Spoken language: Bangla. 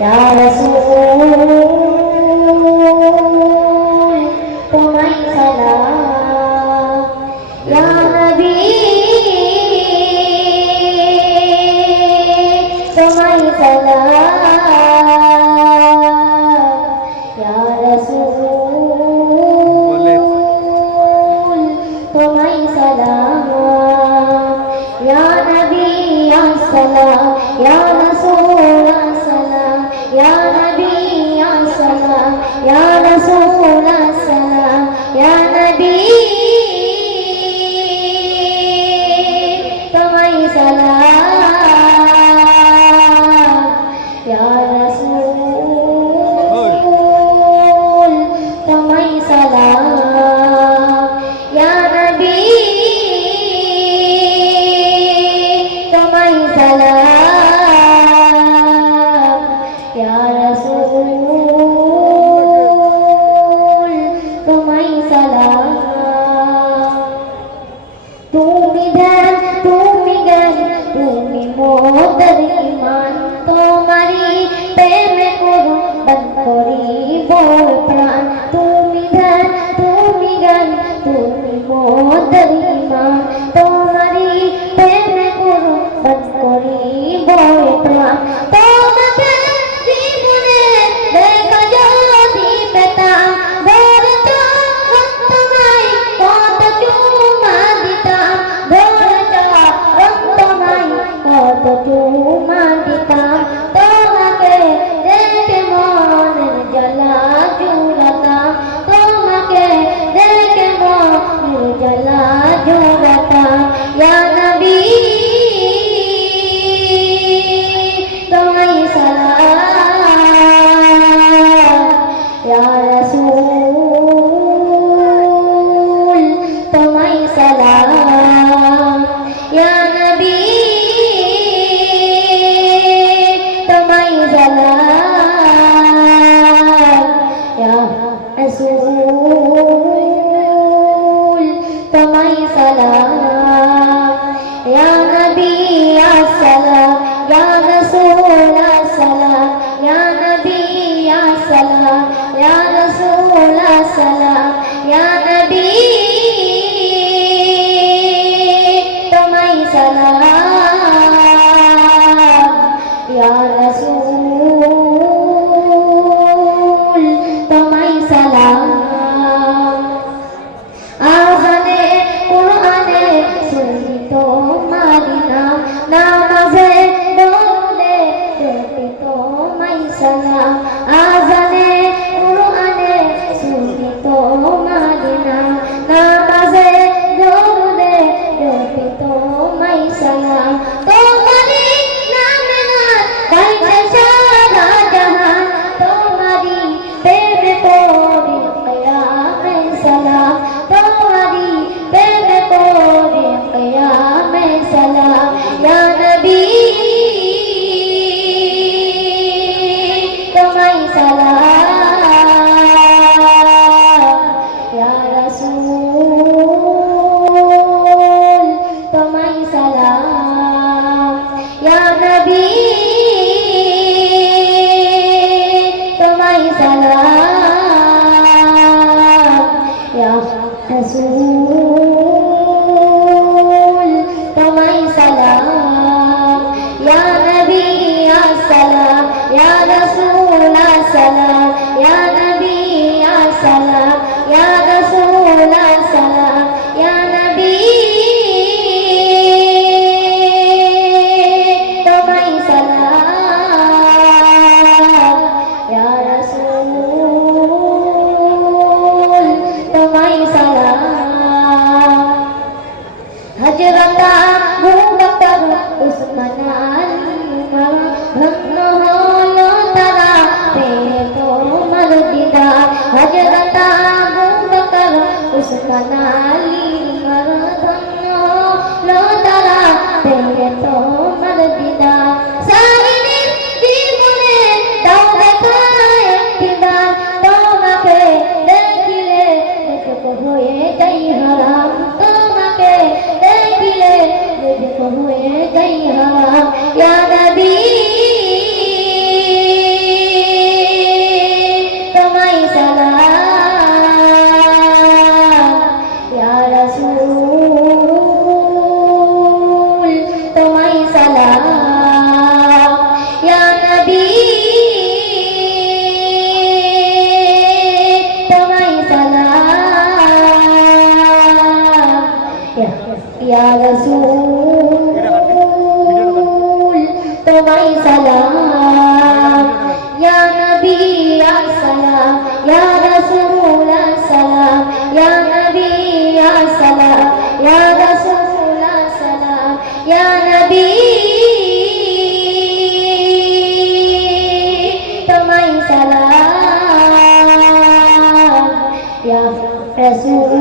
ইয়া রাসূল তোমায় সালাম, ইয়া নবী তোমায় সালাম, ইয়া রাসূল তোমায় সালাম, ইয়া নবী আসসালাম, ইয়া রাসূল আসসালাম, ইয়া নবী আসসালাম, ইয়া রাসূল আসসালাম, ইয়া নবী তোমায় সালাম, ইয়া রাসূল তোমায় সালাম, ইয়া নবী তোমায় সালাম, ইয়া রাসূল তোমায় সালাম। তুমি ধ্যান তুমি জ্ঞান তুমি মোদের ঈমান, তোমারি প্রেমে কুরবান করিব প্রাণ। তুমি ধ্যান তুমি জ্ঞান তুমি মোদের ঈমান, তোমারি প্রেমে কুরবান করিব প্রাণ। তোমাকে জীবনে দেখা যদি পেতাম, ধৈর্য তোমায় কত চুমা দিতাম, ধৈর্য তোমায় কত চুমা দিতাম। তোমাকে দেখে মনের জ্বালা জুড়াতাম, তোমাকে দেখে মনের জ্বালা জুড়াতাম। ইয়া নবী তোমায় সালাম, ইয়া রাসূল তোমায় সালাম, ইয়া নবী তোমায় সালাম, ইয়া রাসূল তোমায় সালাম, ইয়া নবী আসসালাম, ইয়া রাসূল আসসালাম, ইয়া নবী আসসালাম, ইয়া রাসূল আসসালাম, ইয়া নবী তোমায় সালাম, ইয়া রাসূল তোমায় সালাম। আযানে কুরআনে শুনি তোমারি নাম, নামাজে দরুদে দেই তোমায় সালাম। আযানে কুরআনে শুনি তোমারি নাম, নামাজে দরুদে দেই তোমায় সালাম। তোমারি নামে নাম গাইছে সারা জাহান, তোমারি প্রেমে পড়ি কিয়ামে সালাম, তোমারি প্রেমে পড়ি কিয়ামে সালাম। ইয়া নবী তোমায় সালাম, ইয়া রাসূল তোমায় সালাম, ইয়া নবী তোমায় সালাম, ইয়া রাসূল তোমায় সালাম, ইয়া নবী আসসালাম, ইয়া রাসূল আসসালাম, ইয়া নবী আসসালাম, ইয়া রাসূল আসসালাম, ইয়া নবী তোমায় সালাম, ইয়া রাসূল তোমায় সালাম। হযরত আবু বকর উসমান আলী উমর ধন্য হলো তারা পেয়ে তোমার দিদার। হযরত আবু বকর উসমান আলী উমর ধন্য হলো তারা পেয়ে তোমার দিদার। সাইনের জীবনে দাও দেখা একটিবার, তোমাকে দেখিলে চোখ হয়ে যাই হারাম, তোমাকে দেখিলে চোখ হয়ে যাই হারাম। ইয়া নবী রাসূল তোমায় সালাম ইয়া নবী ইয়া সালাম ইয়া রাসূল সালাম ইয়া নবী ইয়া সালাম ইয়া রাসূল সালাম ইয়া নবী তোমায় সালাম ইয়া রাসূল